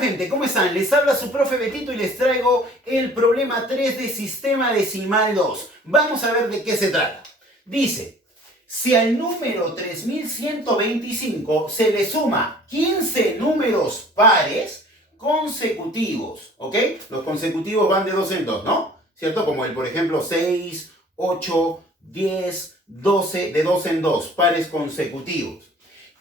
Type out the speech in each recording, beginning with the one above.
gente, ¿cómo están? Les habla su profe Betito y les traigo el problema 3 de sistema decimal 2. Vamos a ver de qué se trata. Dice, si al número 3125 se le suma 15 números pares consecutivos, ¿ok? Los consecutivos van de 2 en 2, ¿no? ¿Cierto? Como el, por ejemplo, 6, 8, 10, 12, de 2 en 2, pares consecutivos.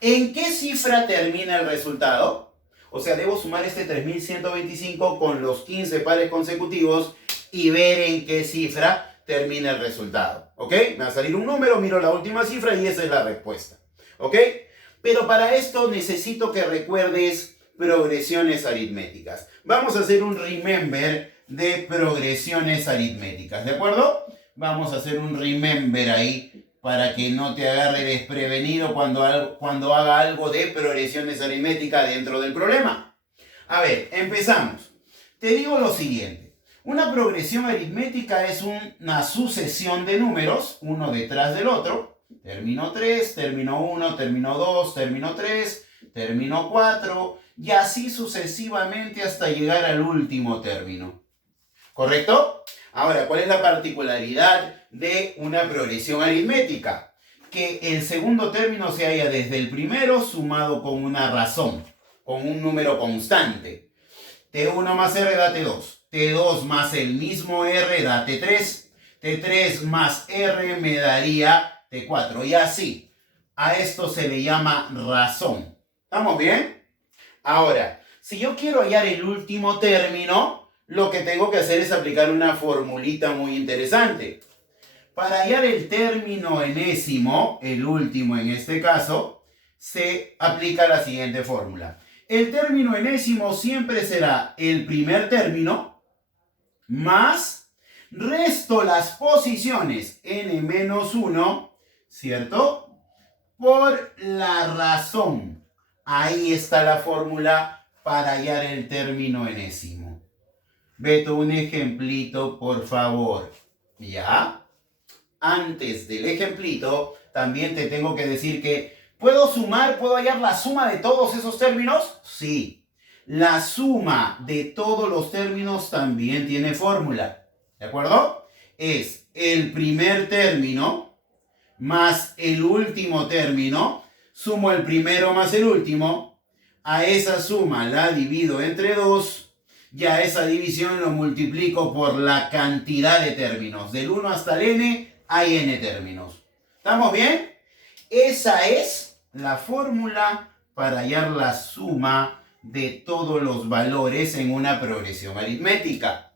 ¿En qué cifra termina el resultado? O sea, debo sumar este 3125 con los 15 pares consecutivos y ver en qué cifra termina el resultado. ¿Ok? Me va a salir un número, miro la última cifra y esa es la respuesta. ¿Ok? Pero para esto necesito que recuerdes progresiones aritméticas. Vamos a hacer un remember de progresiones aritméticas. ¿De acuerdo? Vamos a hacer un remember ahí para que no te agarre desprevenido cuando haga algo de progresiones aritméticas dentro del problema. A ver, empezamos. Te digo lo siguiente. Una progresión aritmética es una sucesión de números, uno detrás del otro. Término 3, término 1, término 2, término 3, término 4, y así sucesivamente hasta llegar al último término. ¿Correcto? Ahora, ¿cuál es la particularidad de una progresión aritmética? Que el segundo término se halla desde el primero sumado con una razón, con un número constante. T1 más R da T2. T2 más el mismo R da T3. T3 más R me daría T4. Y así. A esto se le llama razón. ¿Estamos bien? Ahora, si yo quiero hallar el último término, lo que tengo que hacer es aplicar una formulita muy interesante. Para hallar el término enésimo, el último en este caso, se aplica la siguiente fórmula. El término enésimo siempre será el primer término más resto las posiciones n-1, ¿cierto? Por la razón. Ahí está la fórmula para hallar el término enésimo. Beto, un ejemplito, por favor. ¿Ya? Antes del ejemplito, también te tengo que decir que ¿puedo sumar, puedo hallar la suma de todos esos términos? Sí. La suma de todos los términos también tiene fórmula. ¿De acuerdo? Es el primer término más el último término. Sumo el primero más el último. A esa suma la divido entre 2. Y a esa división lo multiplico por la cantidad de términos. Del 1 hasta el n hay n términos. ¿Estamos bien? Esa es la fórmula para hallar la suma de todos los valores en una progresión aritmética.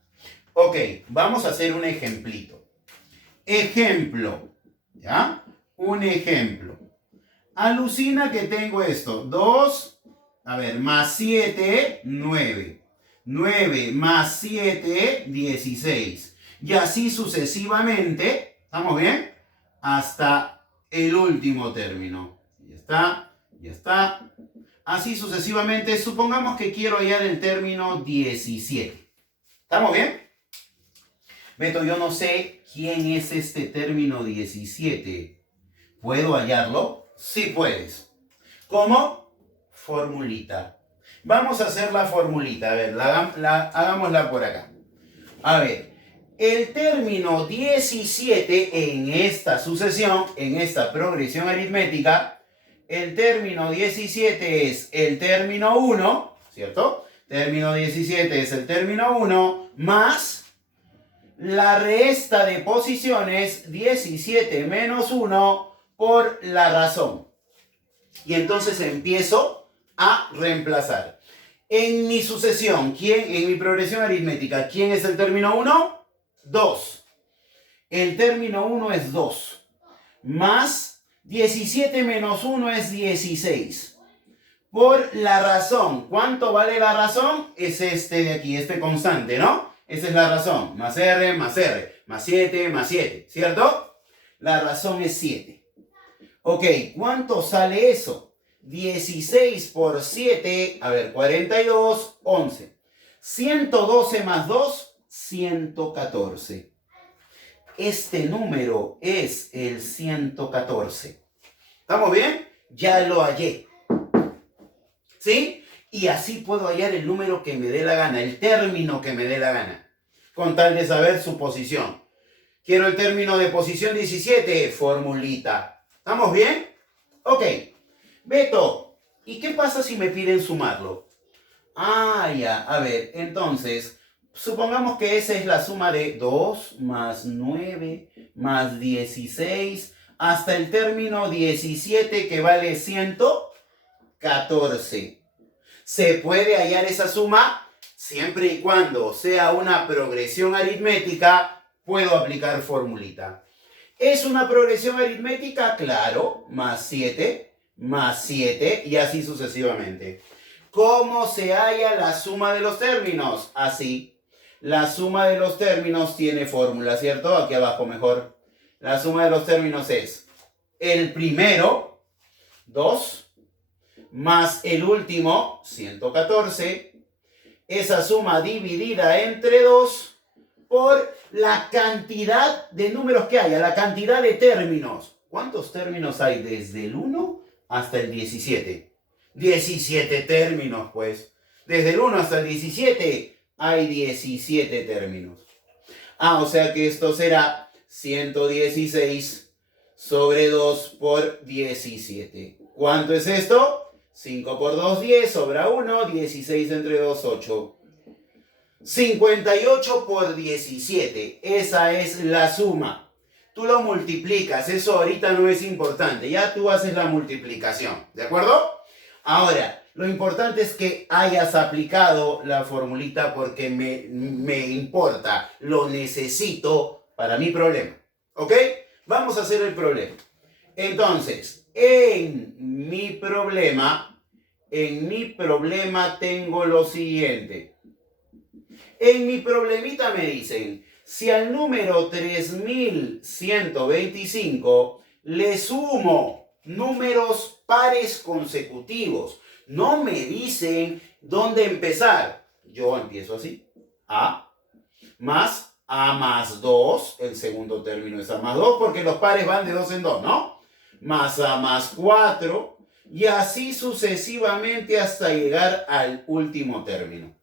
Ok, vamos a hacer un ejemplito. Ejemplo, ¿ya? Un ejemplo. Alucina que tengo esto. 2, más 7, 9. 9 más 7, 16. Y así sucesivamente, ¿estamos bien? Hasta el último término. Ya está, ya está. Así sucesivamente, supongamos que quiero hallar el término 17. ¿Estamos bien? Beto, yo no sé quién es este término 17. ¿Puedo hallarlo? Sí puedes. ¿Cómo? Formulita. Vamos a hacer la formulita. A ver, hagámosla por acá. A ver, el término 17 en esta sucesión, en esta progresión aritmética, el término 17 es el término 1, ¿cierto? Término 17 es el término 1 más la resta de posiciones 17 menos 1 por la razón. Y entonces empiezo a reemplazar. En mi sucesión, en mi progresión aritmética, ¿quién es el término 1? 2. El término 1 es 2. Más 17 menos 1 es 16. Por la razón. ¿Cuánto vale la razón? Es este de aquí, este constante, ¿no? Esa es la razón. Más R, más 7, ¿cierto? La razón es 7. Ok, ¿cuánto sale eso? 16 por 7, 42, 11. 112 más 2, 114. Este número es el 114. ¿Estamos bien? Ya lo hallé. ¿Sí? Y así puedo hallar el número que me dé la gana, el término que me dé la gana, con tal de saber su posición. Quiero el término de posición 17, formulita. ¿Estamos bien? Ok. Beto, ¿y qué pasa si me piden sumarlo? Ah, ya, a ver, entonces, supongamos que esa es la suma de 2 más 9 más 16 hasta el término 17 que vale 114. Se puede hallar esa suma siempre y cuando sea una progresión aritmética, puedo aplicar formulita. ¿Es una progresión aritmética? Claro, más 7 y así sucesivamente. ¿Cómo se halla la suma de los términos? Así. La suma de los términos tiene fórmula, ¿cierto? Aquí abajo mejor. La suma de los términos es el primero, 2, más el último, 114. Esa suma dividida entre 2 por la cantidad de números que haya, la cantidad de términos. ¿Cuántos términos hay desde el 1 hasta el 17? 17 términos, pues. Desde el 1 hasta el 17 hay 17 términos. O sea que esto será 116 sobre 2 por 17. ¿Cuánto es esto? 5 por 2, 10, sobra 1, 16 entre 2, 8. 58 por 17, esa es la suma. Tú lo multiplicas, eso ahorita no es importante, ya tú haces la multiplicación, ¿de acuerdo? Ahora, lo importante es que hayas aplicado la formulita porque me importa, lo necesito para mi problema, ¿ok? Vamos a hacer el problema. Entonces, en mi problema tengo lo siguiente. En mi problemita me dicen, si al número 3125 le sumo números pares consecutivos, no me dicen dónde empezar. Yo empiezo así, A más 2, el segundo término es A más 2, porque los pares van de 2 en 2, ¿no? Más A más 4, y así sucesivamente hasta llegar al último término.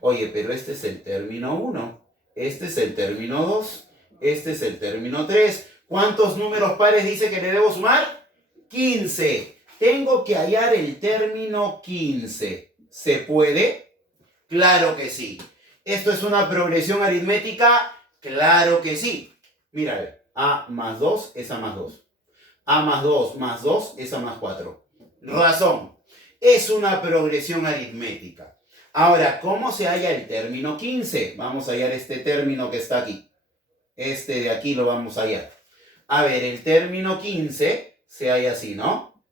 Oye, pero este es el término 1, este es el término 2, este es el término 3. ¿Cuántos números pares dice que le debo sumar? 15. Tengo que hallar el término 15. ¿Se puede? Claro que sí. ¿Esto es una progresión aritmética? Claro que sí. Mira, A más 2 es A más 2. A más 2 más 2 es A más 4. Razón. Es una progresión aritmética. Ahora, ¿cómo se halla el término 15? Vamos a hallar este término que está aquí. Este de aquí lo vamos a hallar. A ver, el término 15 se halla así, ¿no?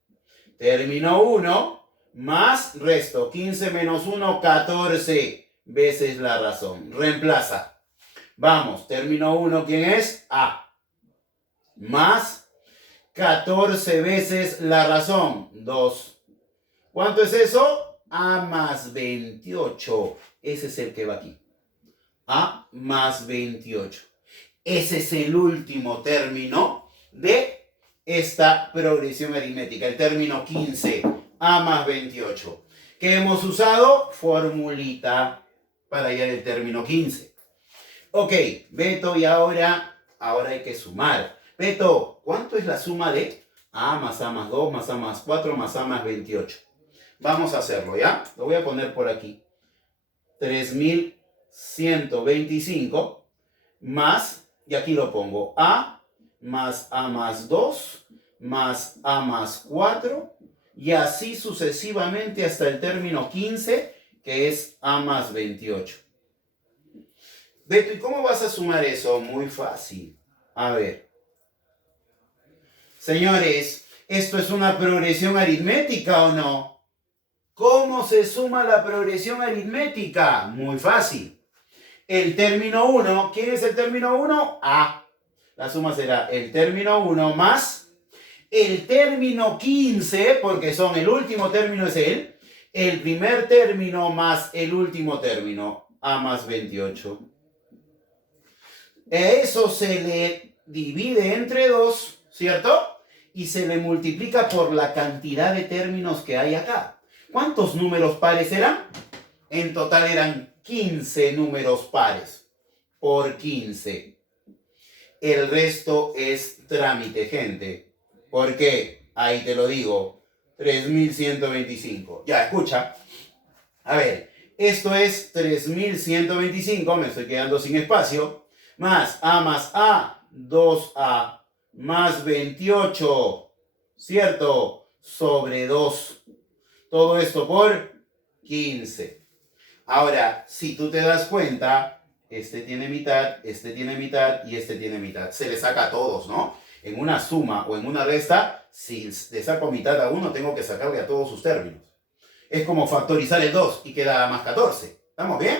Término 1 más resto. 15 menos 1, 14 veces la razón. Reemplaza. Vamos, término 1, ¿quién es? A. Más 14 veces la razón. 2. ¿Cuánto es eso? A más 28. Ese es el que va aquí. A más 28. Ese es el último término de esta progresión aritmética. El término 15. A más 28. ¿Qué hemos usado? Formulita para hallar el término 15. Ok, Beto, y ahora hay que sumar. Beto, ¿cuánto es la suma de A más 2 más A más 4 más A más 28? Vamos a hacerlo, ¿ya? Lo voy a poner por aquí. 3125 más, y aquí lo pongo, A más 2 más A más 4, y así sucesivamente hasta el término 15, que es A más 28. Beto, ¿y cómo vas a sumar eso? Muy fácil. A ver. Señores, ¿esto es una progresión aritmética o no? ¿Cómo se suma la progresión aritmética? Muy fácil. El término 1, ¿quién es el término 1? A. La suma será el término 1 más el término 15, porque son el último término es el primer término más el último término, A más 28. Eso se le divide entre 2, ¿cierto? Y se le multiplica por la cantidad de términos que hay acá. ¿Cuántos números pares eran? En total eran 15 números pares por 15. El resto es trámite, gente. ¿Por qué? Ahí te lo digo. 3125. Ya, escucha. A ver, esto es 3125. Me estoy quedando sin espacio. Más A, 2A, más 28. ¿Cierto? Sobre 2. Todo esto por 15. Ahora, si tú te das cuenta, este tiene mitad y este tiene mitad. Se le saca a todos, ¿no? En una suma o en una resta, si le saco mitad a uno, tengo que sacarle a todos sus términos. Es como factorizar el 2 y queda más 14. ¿Estamos bien?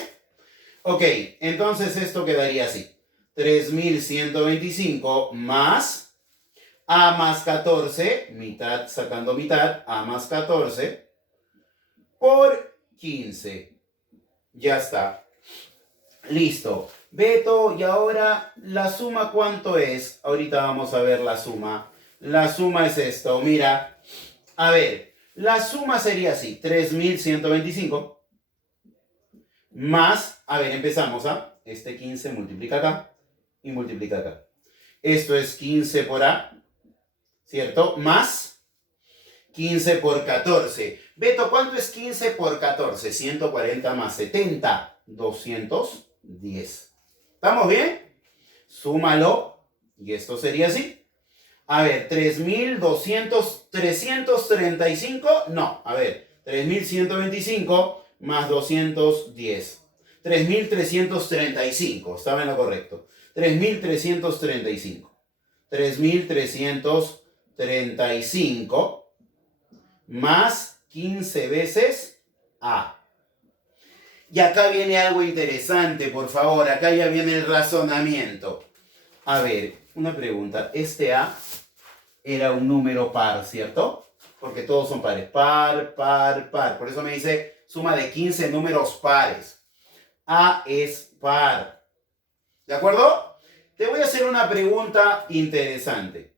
Ok, entonces esto quedaría así. 3125 más A más 14, mitad sacando mitad, A más 14, por 15. Ya está. Listo. Beto, y ahora la suma, ¿cuánto es? Ahorita vamos a ver la suma. La suma es esto. Mira, a ver, la suma sería así. 3125 más, a ver, empezamos, ¿ah? Este 15 multiplica acá y multiplica acá. Esto es 15 por A, ¿cierto? Más 15 por 14. Beto, ¿cuánto es 15 por 14? 140 más 70, 210. ¿Estamos bien? Súmalo. Y esto sería así. A ver, 335. No, a ver, 3125 más 210. 3335. Estaba en lo correcto. 3335. 3335 más 15 veces A. Y acá viene algo interesante, por favor. Acá ya viene el razonamiento. A ver, una pregunta. Este A era un número par, ¿cierto? Porque todos son pares. Par, par, par. Por eso me dice suma de 15 números pares. A es par. ¿De acuerdo? Te voy a hacer una pregunta interesante.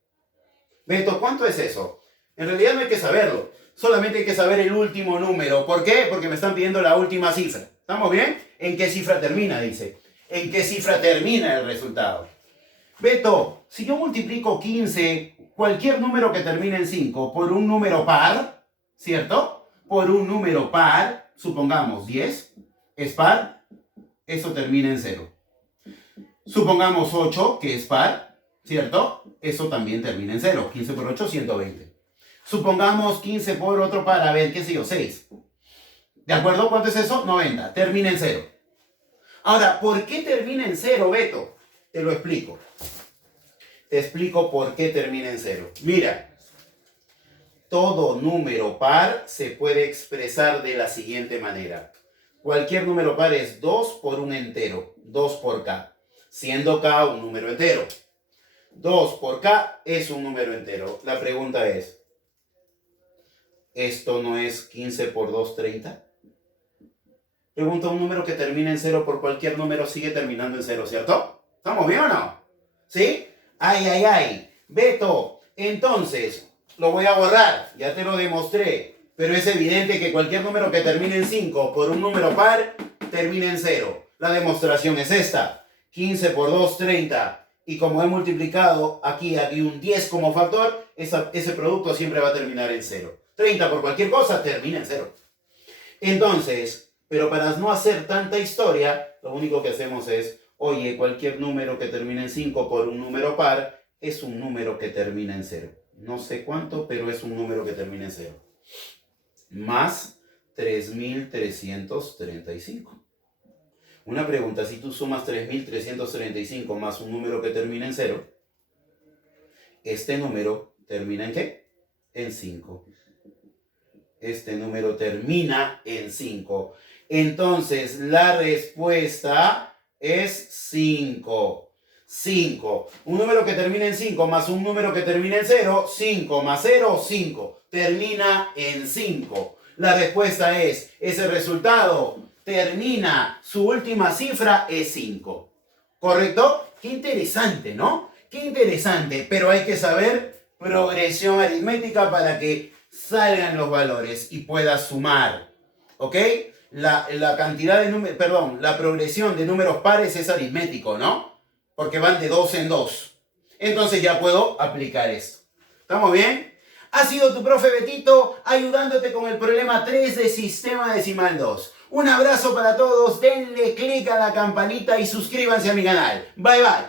Beto, ¿cuánto es eso? En realidad no hay que saberlo. Solamente hay que saber el último número. ¿Por qué? Porque me están pidiendo la última cifra. ¿Estamos bien? ¿En qué cifra termina? Dice. ¿En qué cifra termina el resultado? Beto, si yo multiplico 15, cualquier número que termine en 5, por un número par, ¿cierto? Por un número par, supongamos 10, es par, eso termina en 0. Supongamos 8, que es par, ¿cierto? Eso también termina en 0. 15 por 8, 120. Supongamos 15 por otro par, a ver, qué sé yo, 6. ¿De acuerdo? ¿Cuánto es eso? 90. Termina en 0. Ahora, ¿por qué termina en 0, Beto? Te lo explico. Te explico por qué termina en 0. Mira, todo número par se puede expresar de la siguiente manera. Cualquier número par es 2 por un entero, 2 por k, siendo k un número entero. 2 por k es un número entero. La pregunta es, ¿esto no es 15 por 2, 30? Pregunta, un número que termina en 0 por cualquier número sigue terminando en 0, ¿cierto? ¿Estamos bien o no? ¿Sí? Ay, ay, ay. Beto, entonces, lo voy a borrar. Ya te lo demostré. Pero es evidente que cualquier número que termine en 5 por un número par, termina en 0. La demostración es esta. 15 por 2, 30. Y como he multiplicado aquí un 10 como factor, ese producto siempre va a terminar en 0. 30 por cualquier cosa termina en 0. Entonces, pero para no hacer tanta historia, lo único que hacemos es, oye, cualquier número que termine en 5 por un número par es un número que termina en 0. No sé cuánto, pero es un número que termina en 0. Más 3335. Una pregunta, si tú sumas 3335 más un número que termina en 0, este número termina en ¿qué? En 5. Este número termina en 5. Entonces, la respuesta es 5. 5. Un número que termina en 5 más un número que termina en 0, 5 más 0, 5. Termina en 5. La respuesta es, ese resultado termina, su última cifra es 5. ¿Correcto? Qué interesante, ¿no? Qué interesante, pero hay que saber progresión aritmética para que salgan los valores y puedas sumar. ¿Ok? La cantidad de números, perdón, la progresión de números pares es aritmético, ¿no? Porque van de 2 en 2. Entonces ya puedo aplicar esto. ¿Estamos bien? Ha sido tu profe Betito ayudándote con el problema 3 de sistema decimal 2. Un abrazo para todos, denle click a la campanita y suscríbanse a mi canal. Bye bye.